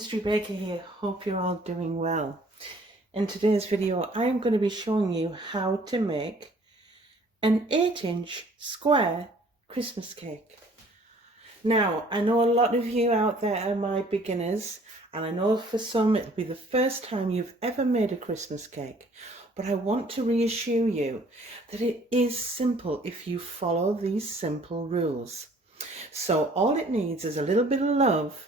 Mystery Baker here. Hope you're all doing well. In today's video I am going to be showing you how to make an 8-inch square Christmas cake. Now I know a lot of you out there are my beginners, and I know for some it'll be the first time you've ever made a Christmas cake, but I want to reassure you that it is simple if you follow these simple rules. So all it needs is a little bit of love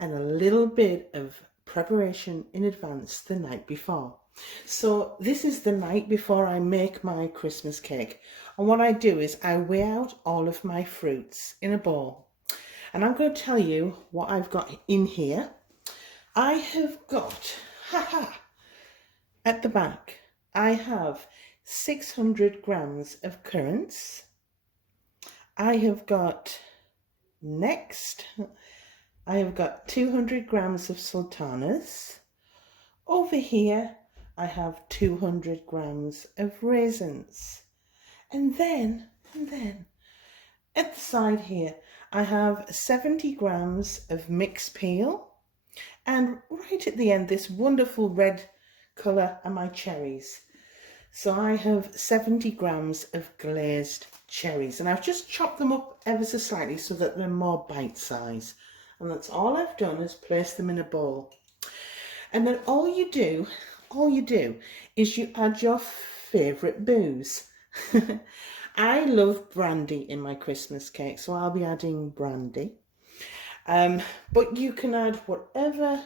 and a little bit of preparation in advance the night before. So this is the night before I make my Christmas cake, and what I do is I weigh out all of my fruits in a bowl, and I'm going to tell you what I've got in here. I have got, at the back, I have 600 grams of currants. I have got I have got 200 grams of sultanas. Over here I have 200 grams of raisins. And then at the side here I have 70 grams of mixed peel. And right at the end, this wonderful red colour are my cherries. So I have 70 grams of glazed cherries, and I've just chopped them up ever so slightly so that they're more bite size. And that's all I've done is place them in a bowl. And then all you do is you add your favourite booze. I love brandy in my Christmas cake, so I'll be adding brandy. But you can add whatever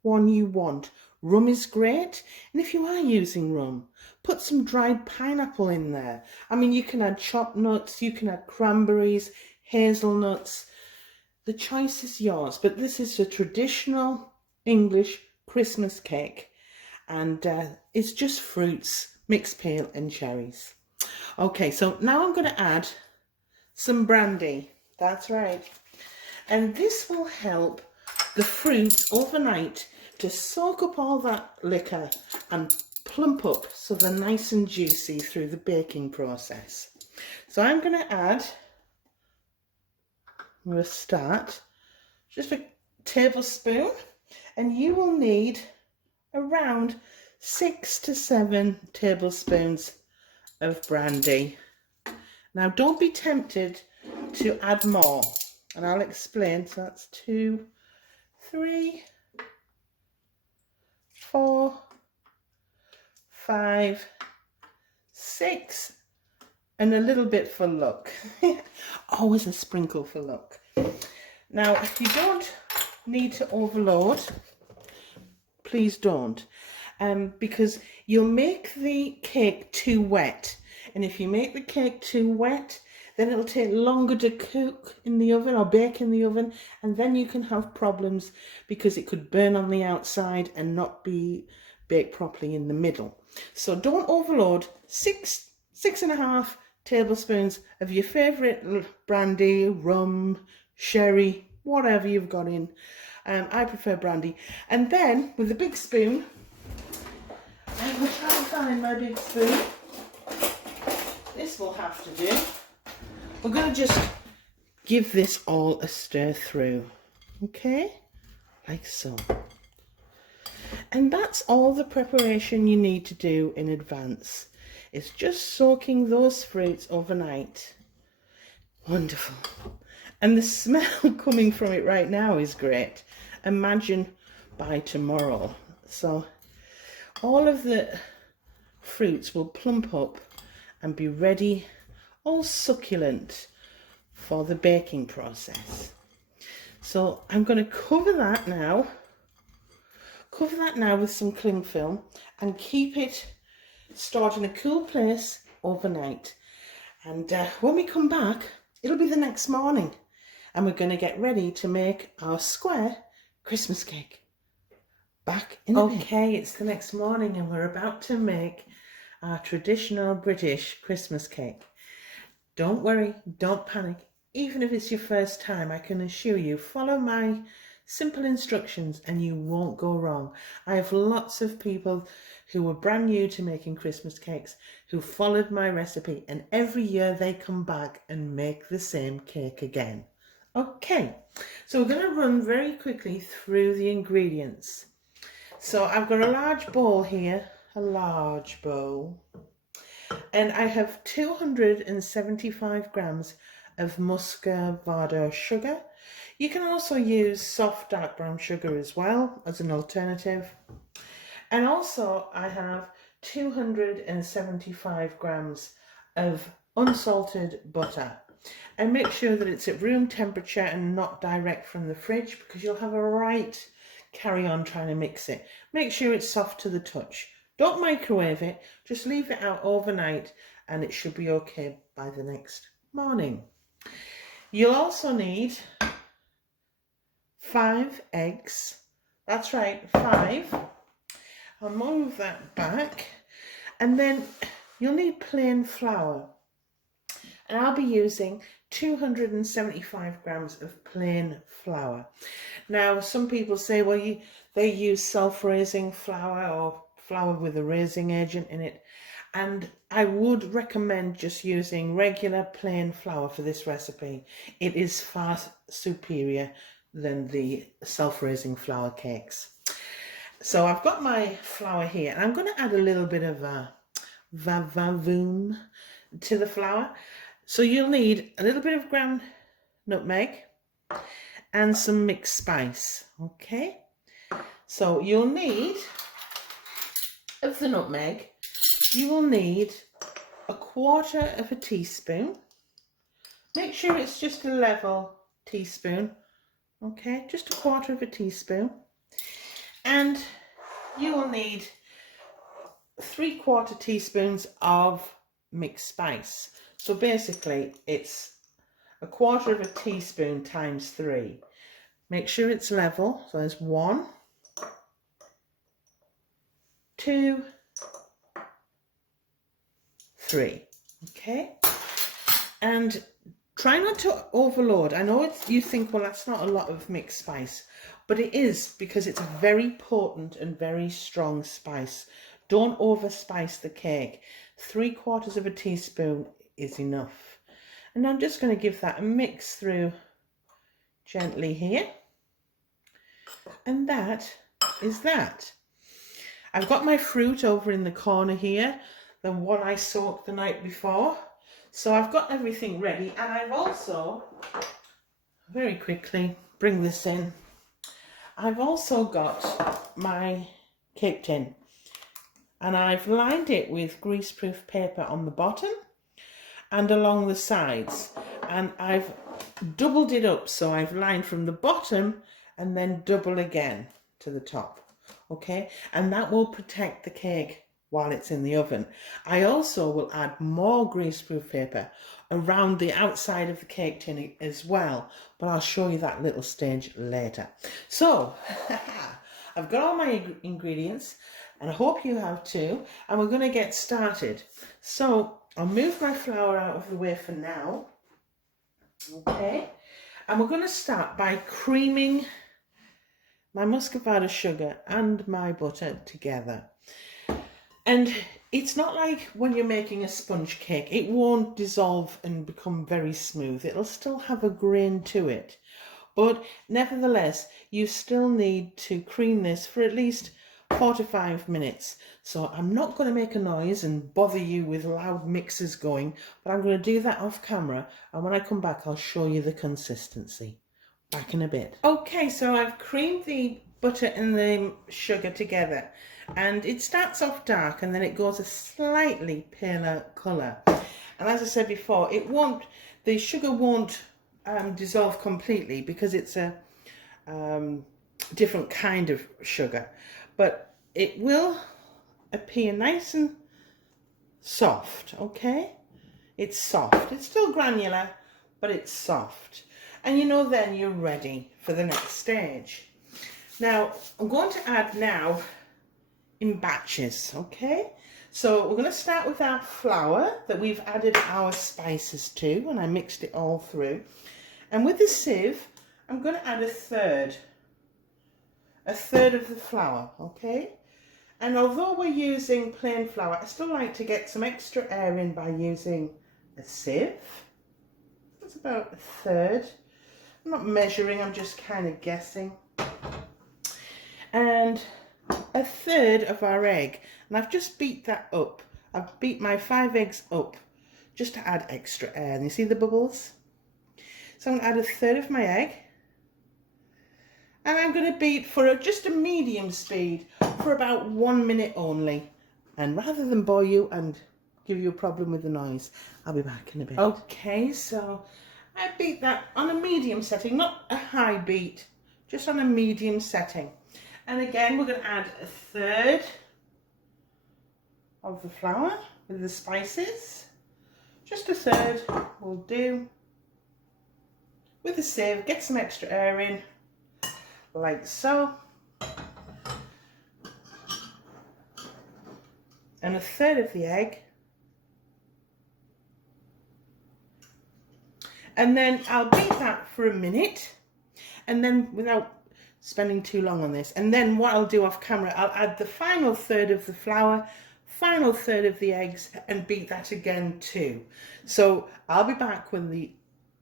one you want. Rum is great, and if you are using rum, put some dried pineapple in there. I mean, you can add chopped nuts, you can add cranberries, hazelnuts. The choice is yours, but this is a traditional English Christmas cake, and it's just fruits, mixed peel and cherries. Okay, so now I'm going to add some brandy. That's right. And this will help the fruits overnight to soak up all that liquor and plump up so they're nice and juicy through the baking process. So I'm going to start just a tablespoon, and you will need around 6 to 7 tablespoons of brandy. Now don't be tempted to add more, and I'll explain. So that's 2, 3, 4, 5, 6, and a little bit for luck. Always a sprinkle for luck. Now, if you don't need to overload, please don't, because you'll make the cake too wet. And if you make the cake too wet, then it'll take longer to cook in the oven or bake in the oven, and then you can have problems because it could burn on the outside and not be baked properly in the middle. So don't overload. 6.5 tablespoons of your favourite brandy, rum, sherry, whatever you've got in. I prefer brandy. And then with a big spoon, I'm going to try and find my big spoon. This will have to do. We're going to just give this all a stir through, okay, like so. And that's all the preparation you need to do in advance. It's just soaking those fruits overnight. Wonderful. And the smell coming from it right now is great. Imagine by tomorrow. So all of the fruits will plump up and be ready, all succulent, for the baking process. So I'm going to cover that now with some cling film and keep it stored in a cool place overnight. And when we come back, it'll be the next morning, and we're going to get ready to make our square Christmas cake. Back in a minute. Okay, it's the next morning and we're about to make our traditional British Christmas cake. Don't worry, don't panic. Even if it's your first time, I can assure you, follow my simple instructions and you won't go wrong. I have lots of people who were brand new to making Christmas cakes who followed my recipe, and every year they come back and make the same cake again. Okay, so we're going to run very quickly through the ingredients. So I've got a large bowl here, a large bowl, and I have 275 grams of Muscovado sugar. You can also use soft dark brown sugar as well as an alternative. And also I have 275 grams of unsalted butter. And make sure that it's at room temperature and not direct from the fridge, because you'll have a right carry on trying to mix it. Make sure it's soft to the touch. Don't microwave it, just leave it out overnight and it should be okay by the next morning. You'll also need 5 eggs. That's right, 5. I'll move that back. And then you'll need plain flour. And I'll be using 275 grams of plain flour. Now, some people say, well, they use self-raising flour or flour with a raising agent in it. And I would recommend just using regular plain flour for this recipe. It is far superior than the self-raising flour cakes. So I've got my flour here, and I'm going to add a little bit of va-va-voom to the flour. So you'll need a little bit of ground nutmeg and some mixed spice, okay? So you'll need, of the nutmeg, you will need 1/4 teaspoon. Make sure it's just a level teaspoon, okay? Just 1/4 teaspoon. And you will need 3/4 teaspoons of mixed spice. So basically it's 1/4 teaspoon times 3. Make sure it's level. So there's 1, 2, 3. Okay. And try not to overload. I know you think, well, that's not a lot of mixed spice, but it is, because it's a very potent and very strong spice. Don't overspice the cake. 3/4 teaspoon is enough. And I'm just going to give that a mix through gently here. And that is that. I've got my fruit over in the corner here, the one I soaked the night before. So I've got everything ready, and I've also, very quickly, bring this in. I've also got my cake tin, and I've lined it with greaseproof paper on the bottom and along the sides, and I've doubled it up, so I've lined from the bottom and then double again to the top, okay? And that will protect the cake while it's in the oven. I also will add more greaseproof paper around the outside of the cake tin as well, but I'll show you that little stage later. So I've got all my ingredients, and I hope you have too, and we're going to get started. So I'll move my flour out of the way for now, okay? And we're going to start by creaming my Muscovado sugar and my butter together. And it's not like when you're making a sponge cake, it won't dissolve and become very smooth. It'll still have a grain to it. But nevertheless, you still need to cream this for at least 4 to 5 minutes. So I'm not going to make a noise and bother you with loud mixers going, but I'm going to do that off camera. And when I come back, I'll show you the consistency. Back in a bit. Okay, so I've creamed the butter and the sugar together, and it starts off dark and then it goes a slightly paler colour. And as I said before, the sugar won't dissolve completely, because it's a different kind of sugar, but it will appear nice and soft, okay? It's soft. It's still granular, but it's soft. And you know, then you're ready for the next stage. Now, I'm going to add now in batches, okay? So we're going to start with our flour that we've added our spices to, and I mixed it all through. And with the sieve, I'm going to add a third of the flour, okay? And although we're using plain flour, I still like to get some extra air in by using a sieve. That's about a third. I'm not measuring, I'm just kind of guessing. And a third of our egg. And I've just beat that up. I've beat my 5 eggs up just to add extra air. And you see the bubbles? So I'm going to add a third of my egg. And I'm going to beat for just a medium speed for about 1 minute only. And rather than bore you and give you a problem with the noise, I'll be back in a bit. Okay, so I beat that on a medium setting, not a high beat, just on a medium setting. And again, we're going to add a third of the flour with the spices. Just a third will do. With a sieve, get some extra air in, like so. And a third of the egg. And then I'll beat that for a minute, and then without spending too long on this. And then what I'll do off camera, I'll add the final third of the flour, final third of the eggs, and beat that again too. So I'll be back when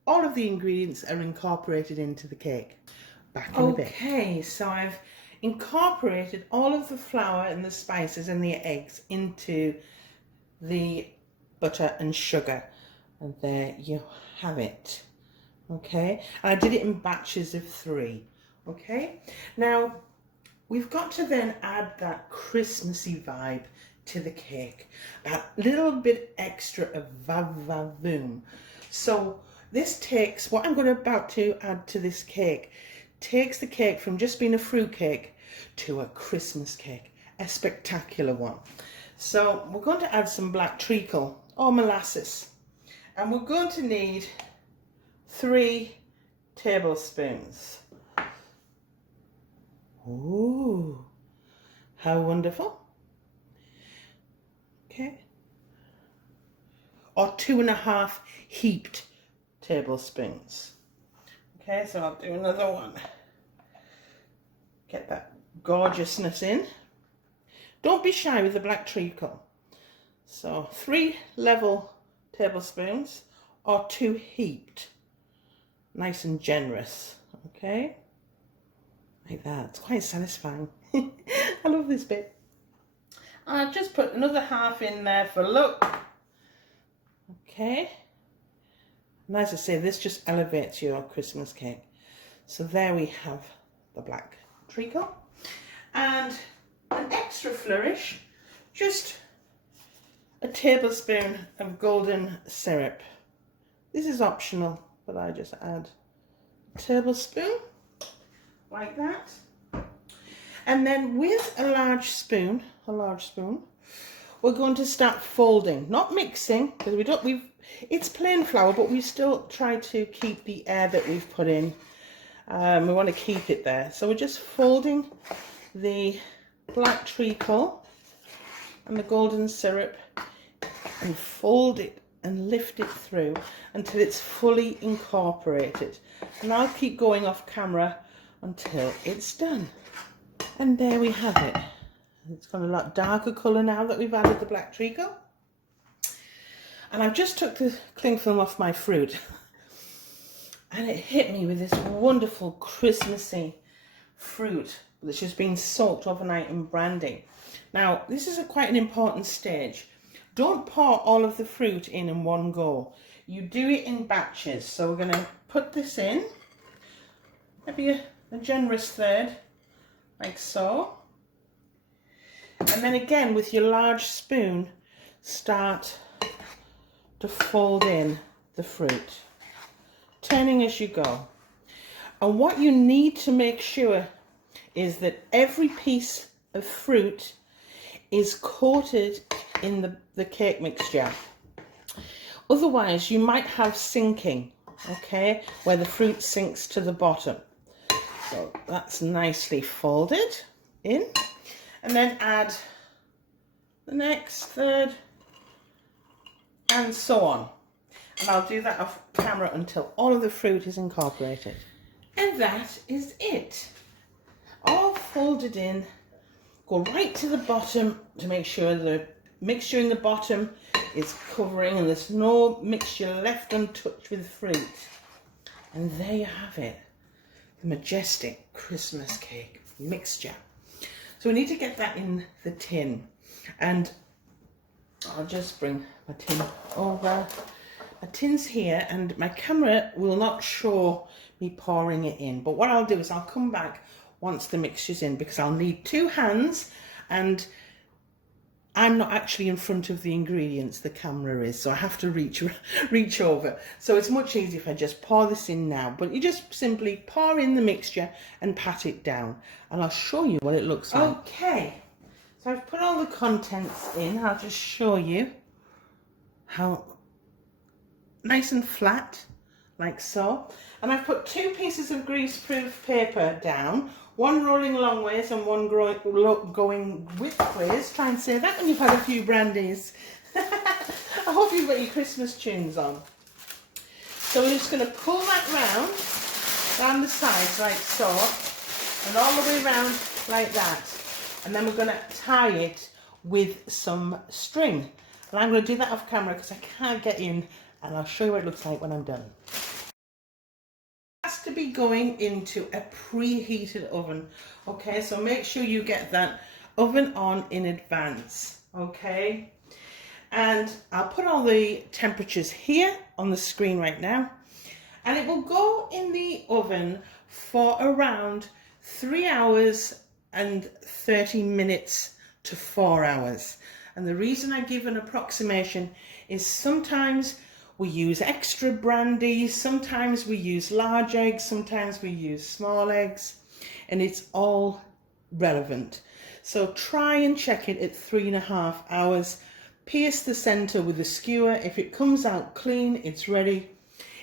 all of the ingredients are incorporated into the cake. Back in a bit. Okay, so I've incorporated all of the flour and the spices and the eggs into the butter and sugar. And there you have it. Okay, and I did it in batches of 3. Okay, now we've got to then add that Christmassy vibe to the cake, that little bit extra of va-va-voom. So this takes, what I'm about to add to this cake, takes the cake from just being a fruit cake to a Christmas cake, a spectacular one. So we're going to add some black treacle or molasses, and we're going to need 3 tablespoons. Ooh, how wonderful. Okay. Or 2.5 heaped tablespoons. Okay, so I'll do another one. Get that gorgeousness in. Don't be shy with the black treacle. So 3 level tablespoons or 2 heaped. Nice and generous. Okay. Like that. It's quite satisfying. I love this bit. I'll just put another half in there for look. Okay. And as I say, this just elevates your Christmas cake. So there we have the black treacle. And an extra flourish, just a tablespoon of golden syrup. This is optional, but I just add a tablespoon, like that. And then with a large spoon, we're going to start folding, not mixing, because it's plain flour, but we still try to keep the air that we've put in. We want to keep it there. So we're just folding the black treacle and the golden syrup and fold it and lift it through until it's fully incorporated. And I'll keep going off camera until it's done. And there we have it. It's got a lot darker colour now that we've added the black treacle. And I've just took the cling film off my fruit and it hit me with this wonderful Christmassy fruit that's just been soaked overnight in brandy. Now, this is quite an important stage. Don't pour all of the fruit in one go. You do it in batches. So we're going to put this in, maybe a generous third, like so. And then again, with your large spoon, start to fold in the fruit, turning as you go. And what you need to make sure is that every piece of fruit is coated in the cake mixture. Otherwise, you might have sinking, okay, where the fruit sinks to the bottom. So that's nicely folded in. And then add the next third, and so on. And I'll do that off camera until all of the fruit is incorporated. And that is it. All folded in. Go right to the bottom to make sure the mixture in the bottom is covering and there's no mixture left untouched with fruit. And there you have it, the majestic Christmas cake mixture. So we need to get that in the tin, and I'll just bring my tin over. My tin's here, and my camera will not show me pouring it in, but what I'll do is I'll come back once the mixture's in, because I'll need 2 hands, and I'm not actually in front of the ingredients, the camera is, so I have to reach over. So it's much easier if I just pour this in now, but you just simply pour in the mixture and pat it down, and I'll show you what it looks like. Okay, so I've put all the contents in. I'll just show you how nice and flat, like so. And I've put 2 pieces of greaseproof paper down, one rolling long ways and one going widthways. Try and say that when you've had a few brandies. I hope you've got your Christmas tunes on. So we're just going to pull that round the sides like so, and all the way round like that. And then we're going to tie it with some string. And I'm going to do that off camera because I can't get in, and I'll show you what it looks like when I'm done. To be going into a preheated oven. Okay, so make sure you get that oven on in advance. Okay, and I'll put all the temperatures here on the screen right now, and it will go in the oven for around 3 hours and 30 minutes to 4 hours. And the reason I give an approximation is sometimes we use extra brandy, sometimes we use large eggs, sometimes we use small eggs, and it's all relevant. So try and check it at 3.5 hours. Pierce the center with a skewer. If it comes out clean, it's ready.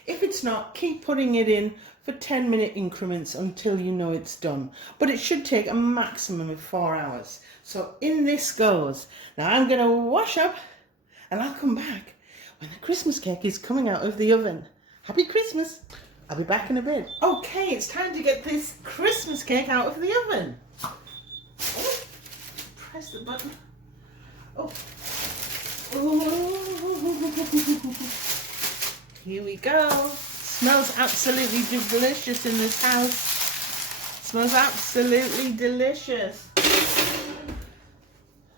If it's not, keep putting it in for 10-minute increments until you know it's done. But it should take a maximum of 4 hours. So in this goes. Now I'm going to wash up, and I'll come back when the Christmas cake is coming out of the oven. Happy Christmas. I'll be back in a bit. Okay, it's time to get this Christmas cake out of the oven. Oh, press the button. Oh. Ooh. Here we go. Smells absolutely delicious in this house. Smells absolutely delicious.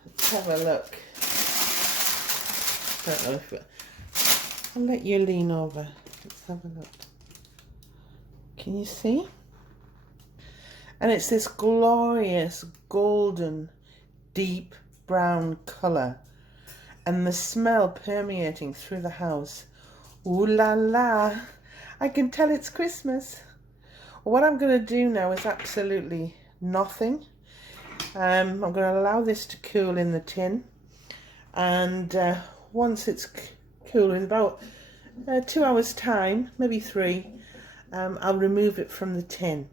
Let's have a look. I don't know if I'll let you lean over. Let's have a look. Can you see? And it's this glorious golden deep brown colour, and the smell permeating through the house. Ooh la la, I can tell it's Christmas. What I'm going to do now is absolutely nothing. I'm going to allow this to cool in the tin, and once it's cool, in about 2 hours time, maybe 3, I'll remove it from the tin,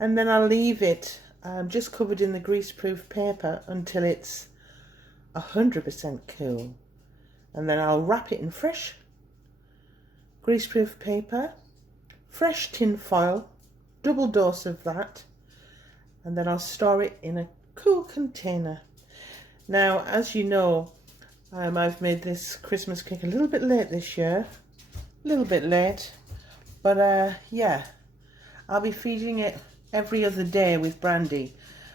and then I'll leave it just covered in the greaseproof paper until it's 100% cool, and then I'll wrap it in fresh greaseproof paper, fresh tin foil, double dose of that, and then I'll store it in a cool container. Now, as you know, I've made this Christmas cake a little bit late this year, a little bit late, but yeah, I'll be feeding it every other day with brandy,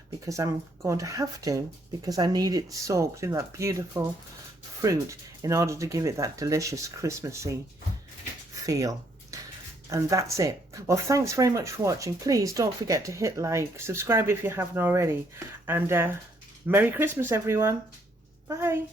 because I'm going to have to, because I need it soaked in that beautiful fruit in order to give it that delicious Christmassy feel. And that's it. Well, thanks very much for watching. Please don't forget to hit like, subscribe if you haven't already, and Merry Christmas everyone. Bye.